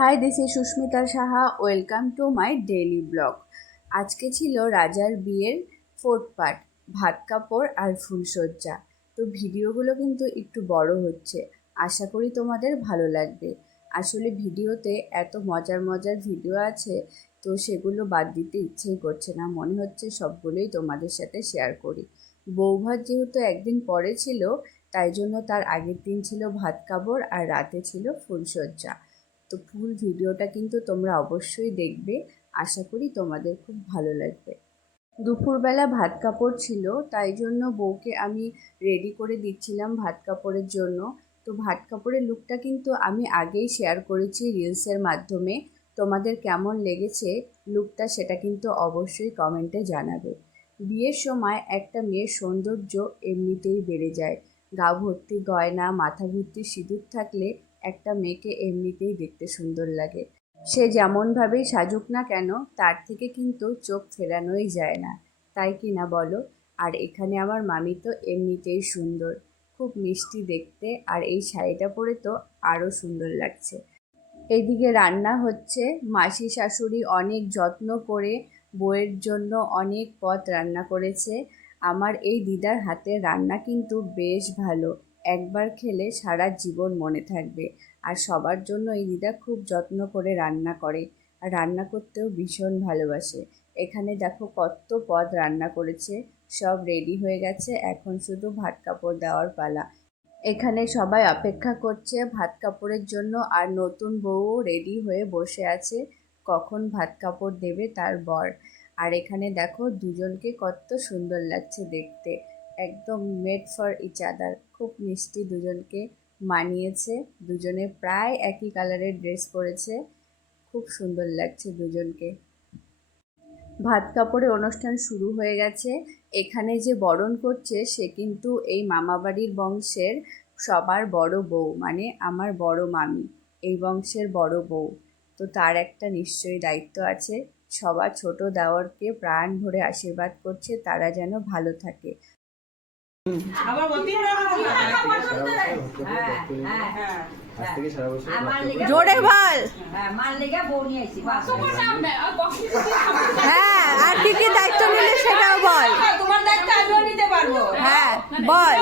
Hi, this is Susmita Saha. Welcome to my daily blog. আজকে ছিল রাজার বিয়ের ফোর্থ পার্ট, ভাত কাপড় আর ফুলসজ্জা তো ভিডিওগুলো কিন্তু একটু বড় হচ্ছে। আশা করি তোমাদের ভালো লাগবে। আসলে ভিডিওতে এত মজার মজার ভিডিও আছে, তো সেগুলো বাদ দিতে ইচ্ছেই করছে না। মনে হচ্ছে সবগুলোই তোমাদের সাথে শেয়ার করি। বৌভাত যেহেতু একদিন পরে ছিল, তাই জন্য তার আগের দিন ছিল ভাত কাপড় আর রাতে ছিল ফুলসজ্জা তো ফুল ভিডিওটা কিন্তু তোমরা অবশ্যই দেখবে। আশা করি তোমাদের খুব ভালো লাগবে। দুপুরবেলা ভাত কাপড় ছিল, তাই জন্য বউকে আমি রেডি করে দিচ্ছিলাম ভাত কাপড়ের জন্য। তো ভাত কাপড়ের লুকটা কিন্তু আমি আগেই শেয়ার করেছি রিলসের মাধ্যমে। তোমাদের কেমন লেগেছে লুকটা সেটা কিন্তু অবশ্যই কমেন্টে জানাবে। বিয়ের সময় একটা মেয়ের সৌন্দর্য এমনিতেই বেড়ে যায়। গা ভর্তি গয়না, মাথা ভর্তি সিঁদুর থাকলে একটা মেয়েকে এমনিতেই দেখতে সুন্দর লাগে। সে যেমনভাবেই সাজুক না কেন, তার থেকে কিন্তু চোখ ফেরানোই যায় না। তাই কি না বলো? আর এখানে আমার মামি তো এমনিতেই সুন্দর। খুব মিষ্টি দেখতে আর এই শাড়িটা পরে তো আরও সুন্দর লাগছে। এদিকে রান্না হচ্ছে। মাসি শাশুড়ি অনেক যত্ন করে বউয়ের জন্য অনেক পদ রান্না করেছে। আমার এই দিদার হাতের রান্না কিন্তু বেশ ভালো। একবার খেলে সারা জীবন মনে থাকবে। আর সবার জন্য এই দিদা খুব যত্ন করে রান্না করে। আর রান্না করতেও ভীষণ ভালোবাসে। এখানে দেখো কত পদ রান্না করেছে। সব রেডি হয়ে গেছে। এখন শুধু ভাত কাপড় দেওয়ার পালা। এখানে সবাই অপেক্ষা করছে ভাত কাপড়ের জন্য। আর নতুন বউও রেডি হয়ে বসে আছে। কখন ভাত কাপড় দেবে তার বর। আর এখানে দেখো দুজনকে কত সুন্দর লাগছে দেখতে। একদম মেড ফর ইচ আদার খুব মিষ্টি দুজনকে মানিয়েছে। দুজনে প্রায় একই কালারের ড্রেস পরেছে। খুব সুন্দর লাগছে দুজনকে। ভাত কাপড়ে অনুষ্ঠান শুরু হয়ে গেছে। এখানে যে বরণ করছে, সে কিন্তু এই মামাবাড়ির বংশের সবার বড় বউ মানে আমার বড় মামি, এই বংশের বড় বউ। তো তার একটা নিশ্চয়ই দায়িত্ব আছে। সবার ছোট দেওয়ারকে প্রাণ ভরে আশীর্বাদ করছে, তারা যেন ভালো থাকে। জোরে বল। হ্যাঁ আর কি কি দায়িত্ব নিলে সেটাও বল। তোমার দায়িত্ব আমিও নিতে পারব। হ্যাঁ বল।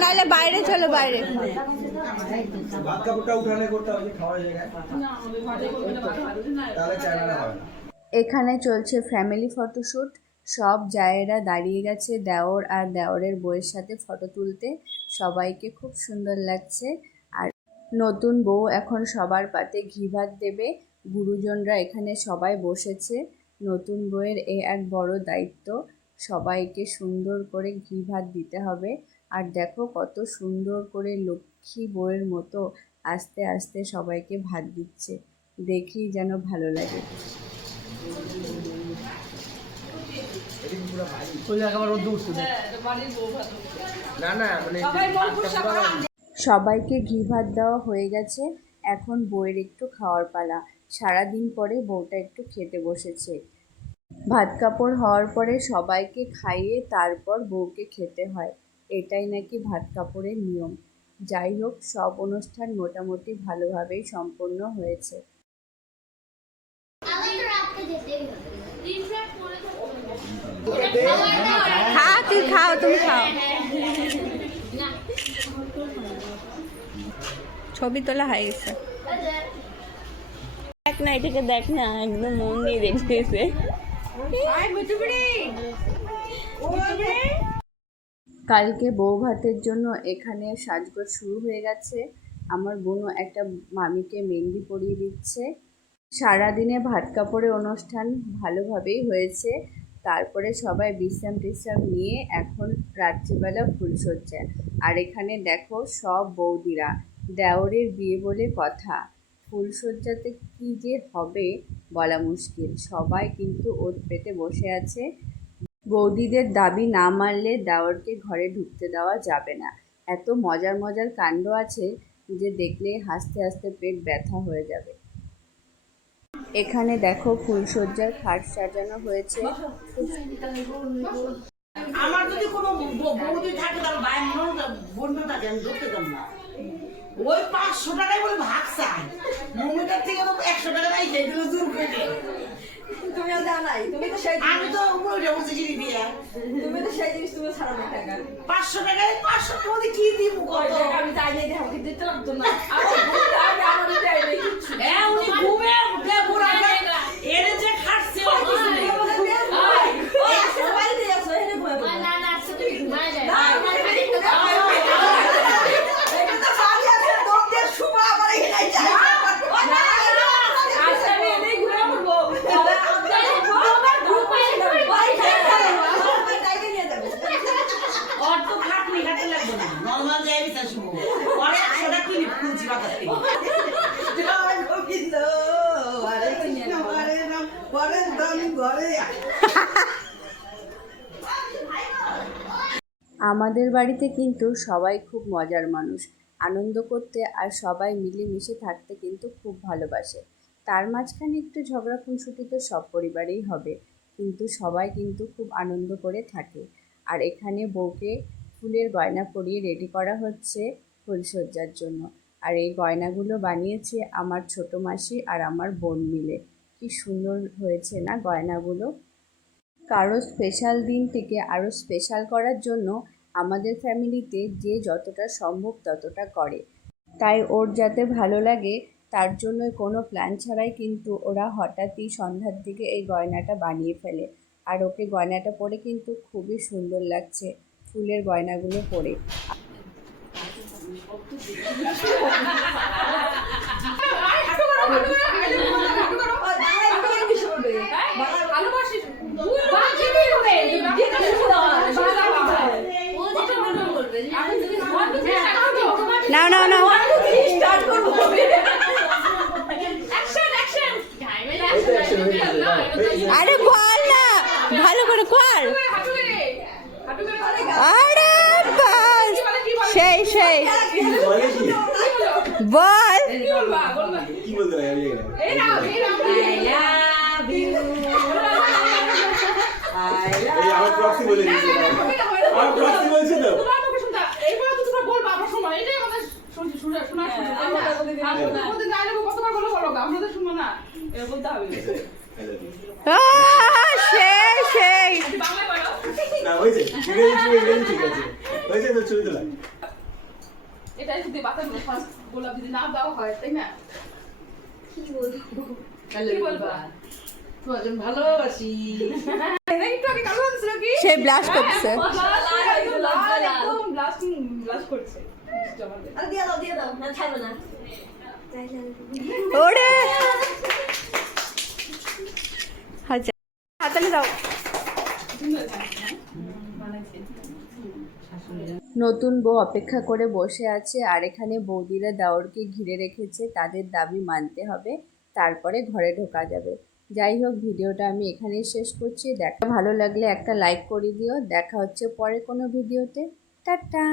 নাহলে বাইরে চলো বাইরে। ভাত কাপড়টা উঠানে করতে হবে জায়গায়। না। এখানে চলছে ফ্যামিলি ফটোশ্যুট সব জায়েরা দাঁড়িয়ে গেছে দেওর আর দেওরের বউয়ের সাথে ফটো তুলতে। সবাইকে খুব সুন্দর লাগছে। আর নতুন বউ এখন সবার পাতে ঘি ভাত দেবে। গুরুজনরা এখানে সবাই বসেছে। নতুন বউয়ের এ এক বড় দায়িত্ব। সবাইকে সুন্দর করে ঘি ভাত দিতে হবে। আর দেখো কত সুন্দর করে লক্ষ্মী বউয়ের মতো আস্তে আস্তে সবাইকে ভাত দিচ্ছে। দেখেই যেন ভালো লাগে। মানে সবাইকে ঘি ভাত দেওয়া হয়ে গেছে। এখন বউয়ের একটু খাওয়ার পালা। সারাদিন পরে বউটা একটু খেতে বসেছে। ভাত কাপড় হওয়ার পরে সবাইকে খাইয়ে তারপর বউকে খেতে হয়। এটাই নাকি ভাত কাপড়ের নিয়ম। যাই হোক সব অনুষ্ঠান মোটামুটি ভালোভাবেই সম্পন্ন হয়েছে। খা তুই খাও তুমি খাও। ছবি তোলা হয়ে গেছে। দেখ না এটাকে দেখ না একদম মন দিয়ে দেখতেছে। কালকে বউ ভাতের জন্য এখানে সাজগোজ শুরু হয়ে গেছে। আমার বোনও একটা মামিকে মেহেন্দি পরিয়ে দিচ্ছে। সারাদিনে ভাত কাপড়ের অনুষ্ঠান ভালোভাবেই হয়েছে। তারপরে সবাই বিশ্রাম টিশ্রাম নিয়ে এখন রাত্রিবেলা ফুলসজ্জা আর এখানে দেখো সব বৌদিরা, দেওরের বিয়ে বলে কথা। ফুলসজ্জাতে কী যে হবে বলা মুশকিল। সবাই কিন্তু ওত পেতে বসে আছে। বৌদিদের দাবি না মানলে দেওরকে ঘরে ঢুকতে দেওয়া যাবে না। এত মজার মজার কাণ্ড আছে যে দেখলে হাসতে হাসতে পেট ব্যথা হয়ে যাবে। এখানে দেখো ফুলসজ্জার খাট সাজানো হয়েছে। আমার যদি কোনো বৌদি থাকে থাকে আমি ধরতে না। ওই পাঁচশো বলে ভাগ চাই। মমিটার থেকে তো একশো টাকা নাই। তুমি আর দাও নাই তুমি তো সেই আমি তো উপরে বসে চিনি দিয়া তুমি তো সেই জিনিস তুমি ছাড়া না টাকা। পাঁচশো টাকায় পাঁচশো টাকা মধ্যে কি দিব? কত? আমি আমি তাই নিয়ে আমাকে দিতে লাগতো না আমার ভুলটা আমি আমার দেয় নাই কিচ্ছু হ্যাঁ উনি ঘুমে উঠে বুড়া এর যে খাটছে ও কিছু নেই। ওই আসলে বাড়িতে যাচ্ছ এনে ঘুমাবো না না আমার বাড়ি ঘুরে এটা তো বাড়ি আছে দম দিয়ে শুবা আমার এখানে যাই না আচ্ছা আমি এনেই ঘুরে পড়ব আমার গ্রুপ আছে না বাড়ি খেয়ে আমার টাইকে নিয়ে যাব ওর তো খাটনি খাটতে লাগবে না নর্মাল যাই বিচার শুভ ওর একশো টাকা কিনে খুলছি বাজার থেকে জয় গোবিন্দ হরে কৃষ্ণ হরে রাম আমাদের বাড়িতে কিন্তু সবাই খুব মজার মানুষ। আনন্দ করতে আর সবাই মিলেমিশে থাকতে কিন্তু খুব ভালোবাসে। তার মাঝখানে একটু ঝগড়া খুনসুটি তো সব পরিবারেই হবে। কিন্তু সবাই কিন্তু খুব আনন্দ করে থাকে। আর এখানে বউকে ফুলের গয়না পরিয়ে রেডি করা হচ্ছে ফুলসজ্জার জন্য। আর এই গয়নাগুলো বানিয়েছে আমার ছোট মাসি আর আমার বোন মিলে। কি সুন্দর হয়েছে না গয়নাগুলো? কারও স্পেশাল দিনটিকে আরও স্পেশাল করার জন্য আমাদের ফ্যামিলিতে যে যতটা সম্ভব ততটা করে। তাই ওর যাতে ভালো লাগে, তার জন্য কোনো প্ল্যান ছাড়াই কিন্তু ওরা হঠাৎই সন্ধ্যার দিকে এই গয়নাটা বানিয়ে ফেলে। আর ওকে গয়নাটা পরে কিন্তু খুবই সুন্দর লাগছে, ফুলের গয়নাগুলো পরে। নাও নাও নাও আরে বল না। ভালো করে কর আরে বাস। সেই সেই। বলে। কি বল বলে আমার আহ, সেই সেই। না ঠিক আছে। তো যদি ফার্স্ট গোলাপ যদি না দেওয়া হয় তাই না? কি বলবা? ভালোবাসি। ব্লাশ করছে একদম ব্লাস্টিং করছে জমাতে দিয়ে দাও দিয়ে দাও। না ছাড়বে না। ওরে! আচ্ছা হাতালে দাও। নতুন বউ অপেক্ষা করে বসে আছে আর এখানে বৌদিরা দাওরকে ঘিরে রেখেছে। তাদের দাবি মানতে হবে তারপরে ঘরে ঢোকা যাবে। যাই হোক ভিডিওটা আমি এখানেই শেষ করছি। দেখা ভালো লাগলে একটা লাইক করে দিও। দেখা হচ্ছে পরে কোনো ভিডিওতে। টাটা।